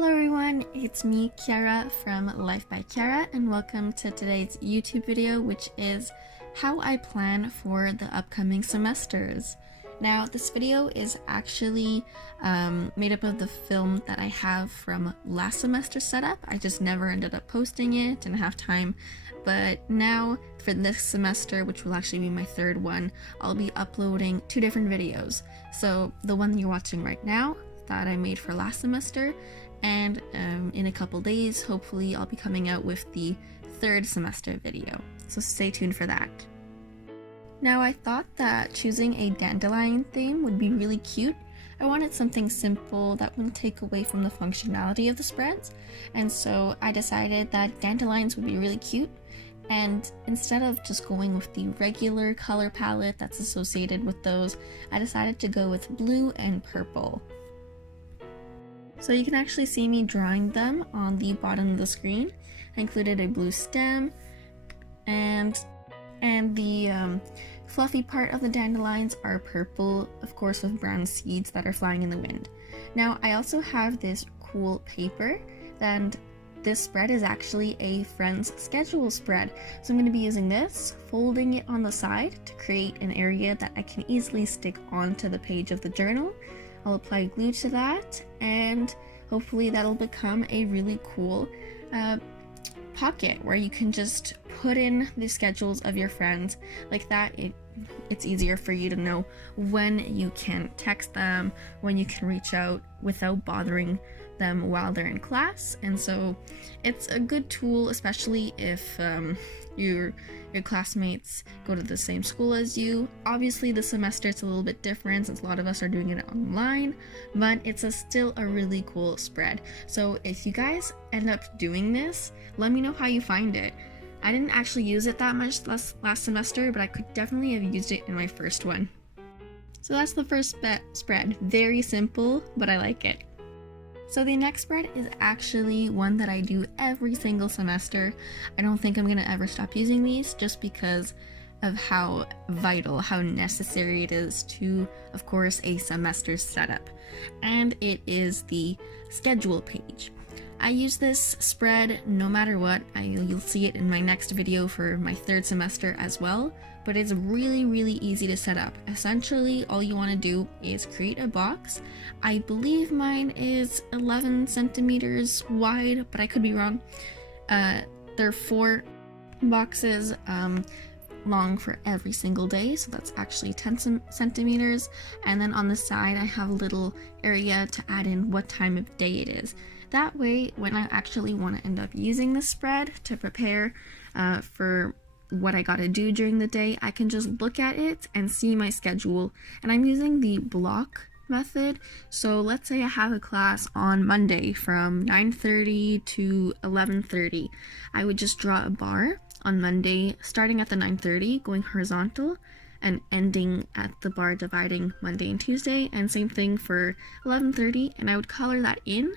Hello everyone, it's me, Kiara from Life by Kiara, and welcome to today's YouTube video, which is how I plan for the upcoming semesters. Now, this video is actually made up of the film that I have from last semester's setup. I just never ended up posting it, didn't have time. But now, for this semester, which will actually be my third one, I'll be uploading two different videos. So, the one you're watching right now, that I made for last semester, and in a couple days, hopefully I'll be coming out with the third semester video. So stay tuned for that. Now, I thought that choosing a dandelion theme would be really cute. I wanted something simple that wouldn't take away from the functionality of the spreads, and so I decided that dandelions would be really cute. And instead of just going with the regular color palette that's associated with those, I decided to go with blue and purple. So you can actually see me drawing them on the bottom of the screen. I included a blue stem, and the fluffy part of the dandelions are purple, of course, with brown seeds that are flying in the wind. Now, I also have this cool paper, and this spread is actually a friend's schedule spread. So I'm going to be using this, folding it on the side to create an area that I can easily stick onto the page of the journal. I'll apply glue to that, and hopefully that'll become a really cool pocket where you can just put in the schedules of your friends. Like that, it's easier for you to know when you can text them, when you can reach out without bothering them while they're in class. And so it's a good tool, especially if your classmates go to the same school as you. Obviously the semester it's a little bit different since a lot of us are doing it online, but it's still a really cool spread. So if you guys end up doing this, let me know how you find it. I didn't actually use it that much last semester, but I could definitely have used it in my first one. So that's the first spread. Very simple, but I like it. So the next spread is actually one that I do every single semester. I don't think I'm gonna ever stop using these just because of how vital, how necessary it is to, of course, a semester setup. And it is the schedule page. I use this spread no matter what. You'll see it in my next video for my third semester as well, but it's really easy to set up. Essentially, all you want to do is create a box. I believe mine is 11 centimeters wide, but I could be wrong. There are 4 boxes long for every single day, so that's actually 10 centimeters. And then on the side, I have a little area to add in what time of day it is. That way, when I actually want to end up using this spread to prepare for what I gotta do during the day, I can just look at it and see my schedule. And I'm using the block method. So let's say I have a class on Monday from 9:30 to 11:30. I would just draw a bar on Monday, starting at the 9:30, going horizontal, and ending at the bar dividing Monday and Tuesday, and same thing for 11:30, and I would color that in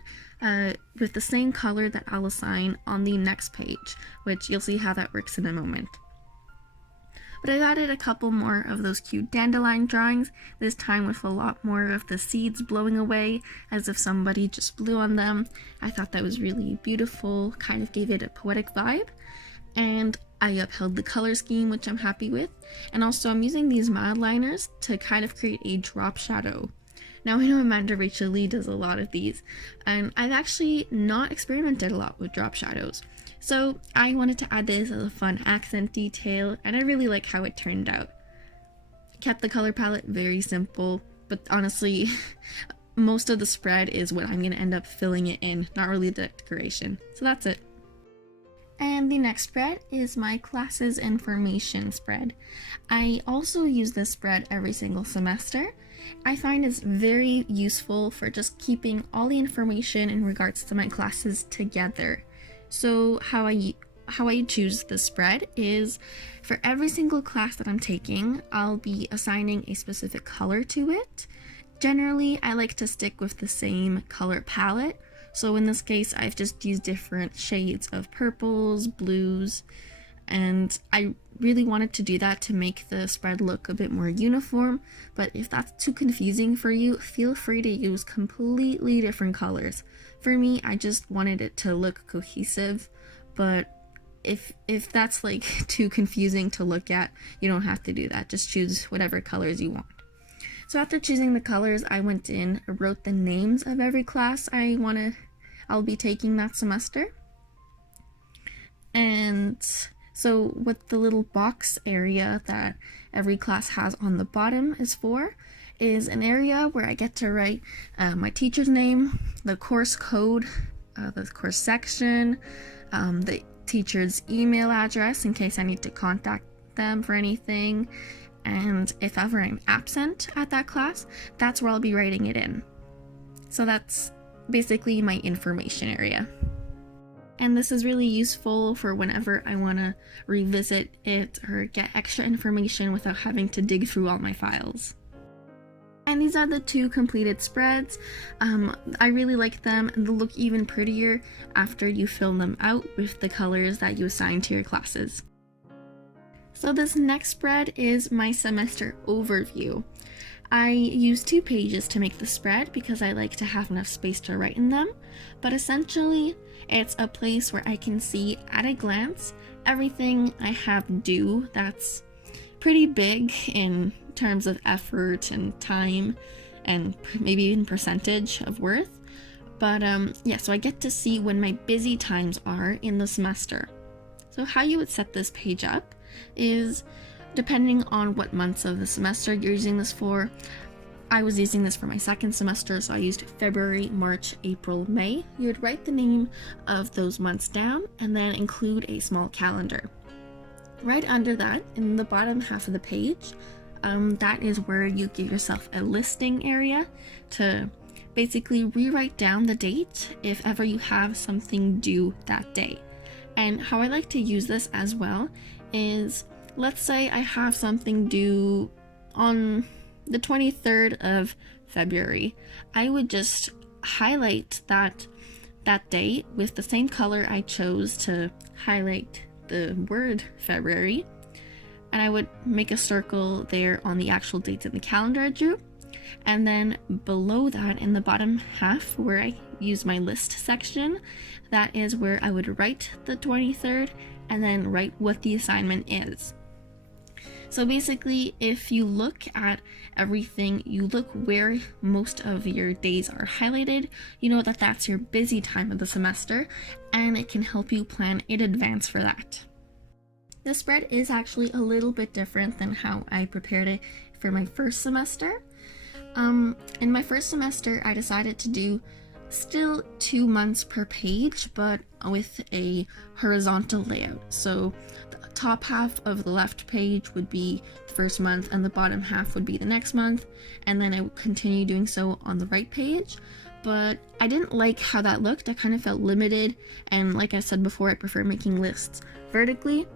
with the same color that I'll assign on the next page, which you'll see how that works in a moment. But I've added a couple more of those cute dandelion drawings, this time with a lot more of the seeds blowing away as if somebody just blew on them. I thought that was really beautiful, kind of gave it a poetic vibe, and I upheld the color scheme, which I'm happy with. And also I'm using these Mildliners to kind of create a drop shadow. Now, I know Amanda Rachel Lee does a lot of these, and I've actually not experimented a lot with drop shadows. So I wanted to add this as a fun accent detail, and I really like how it turned out. Kept the color palette very simple, but honestly, most of the spread is what I'm going to end up filling it in, not really the decoration. So that's it. And the next spread is my classes information spread. I also use this spread every single semester. I find it's very useful for just keeping all the information in regards to my classes together. So how I choose the spread is for every single class that I'm taking, I'll be assigning a specific color to it. Generally, I like to stick with the same color palette. So in this case, I've just used different shades of purples, blues, and I really wanted to do that to make the spread look a bit more uniform, but if that's too confusing for you, feel free to use completely different colors. For me, I just wanted it to look cohesive, but if that's like too confusing to look at, you don't have to do that. Just choose whatever colors you want. So after choosing the colors, I went in, wrote the names of every class I'll be taking that semester. And so what the little box area that every class has on the bottom is an area where I get to write my teacher's name, the course code, the course section, the teacher's email address in case I need to contact them for anything, and if ever I'm absent at that class, that's where I'll be writing it in. So that's basically my information area. And this is really useful for whenever I want to revisit it or get extra information without having to dig through all my files. And these are the 2 completed spreads. I really like them, and they'll look even prettier after you fill them out with the colors that you assign to your classes. So this next spread is my semester overview. I use 2 pages to make the spread because I like to have enough space to write in them, but essentially it's a place where I can see at a glance everything I have due that's pretty big in terms of effort and time and maybe even percentage of worth. But yeah, so I get to see when my busy times are in the semester. So how you would set this page up is depending on what months of the semester you're using this for. I was using this for my 2nd semester, so I used February, March, April, May. You would write the name of those months down and then include a small calendar. Right under that, in the bottom half of the page, that is where you give yourself a listing area to basically rewrite down the date if ever you have something due that day. And how I like to use this as well is, let's say I have something due on the 23rd of February. I would just highlight that date with the same color I chose to highlight the word February, and I would make a circle there on the actual dates in the calendar I drew. And then below that, in the bottom half where I use my list section, that is where I would write the 23rd and then write what the assignment is. So basically, if you look at everything, you look where most of your days are highlighted, you know that that's your busy time of the semester, and it can help you plan in advance for that. The spread is actually a little bit different than how I prepared it for my 1st semester. In my 1st semester, I decided to do still 2 months per page, but with a horizontal layout. So the top half of the left page would be the 1st month, and the bottom half would be the next month, and then I would continue doing so on the right page. But I didn't like how that looked. I kind of felt limited, and like I said before, I prefer making lists vertically.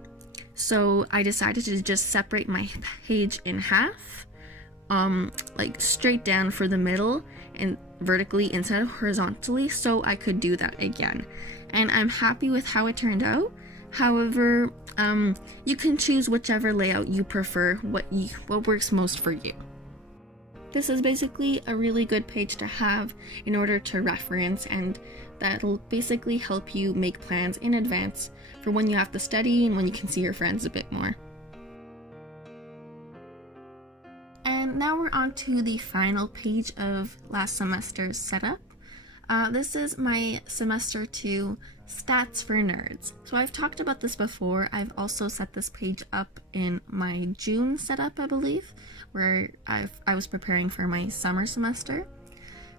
So I decided to just separate my page in half, like straight down for the middle and vertically instead of horizontally, so I could do that again. And I'm happy with how it turned out. However, you can choose whichever layout you prefer, what works most for you. This is basically a really good page to have in order to reference, and that'll basically help you make plans in advance for when you have to study and when you can see your friends a bit more. And now we're on to the final page of last semester's setup. This is my semester 2 stats for nerds. So I've talked about this before. I've also set this page up in my June setup, I believe, where I was preparing for my summer semester.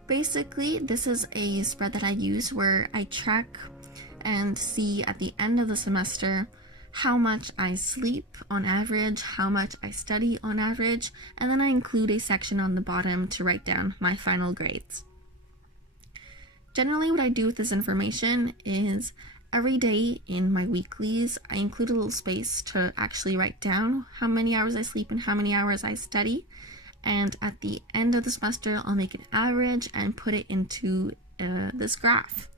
Basically, this is a spread that I use where I track and see at the end of the semester how much I sleep on average, how much I study on average, and then I include a section on the bottom to write down my final grades. Generally, what I do with this information is every day in my weeklies, I include a little space to actually write down how many hours I sleep and how many hours I study. And at the end of the semester, I'll make an average and put it into this graph.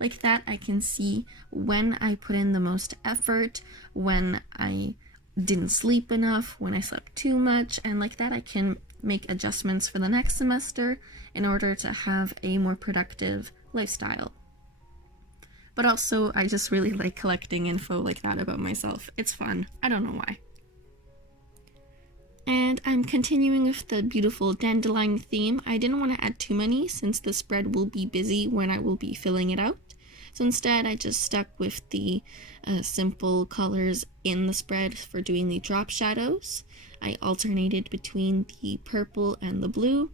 Like that, I can see when I put in the most effort, when I didn't sleep enough, when I slept too much, and like that I can make adjustments for the next semester in order to have a more productive lifestyle. But also, I just really like collecting info like that about myself. It's fun. I don't know why. And I'm continuing with the beautiful dandelion theme. I didn't want to add too many since the spread will be busy when I will be filling it out. So instead, I just stuck with the simple colors in the spread for doing the drop shadows. I alternated between the purple and the blue.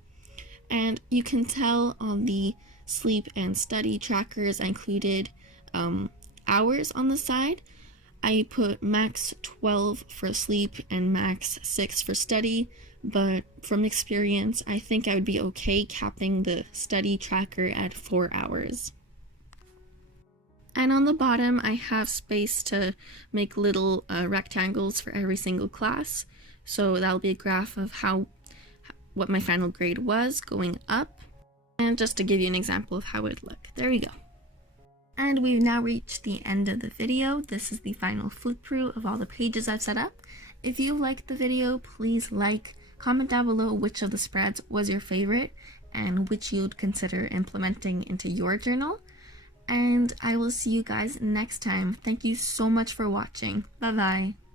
And you can tell on the sleep and study trackers, I included hours on the side. I put max 12 for sleep and max 6 for study, but from experience, I think I would be okay capping the study tracker at 4 hours. And on the bottom, I have space to make little rectangles for every single class. So that'll be a graph of what my final grade was going up. And just to give you an example of how it'd look. There we go. And we've now reached the end of the video. This is the final flip through of all the pages I've set up. If you liked the video, please comment down below which of the spreads was your favorite and which you'd consider implementing into your journal. And I will see you guys next time. Thank you so much for watching. Bye bye.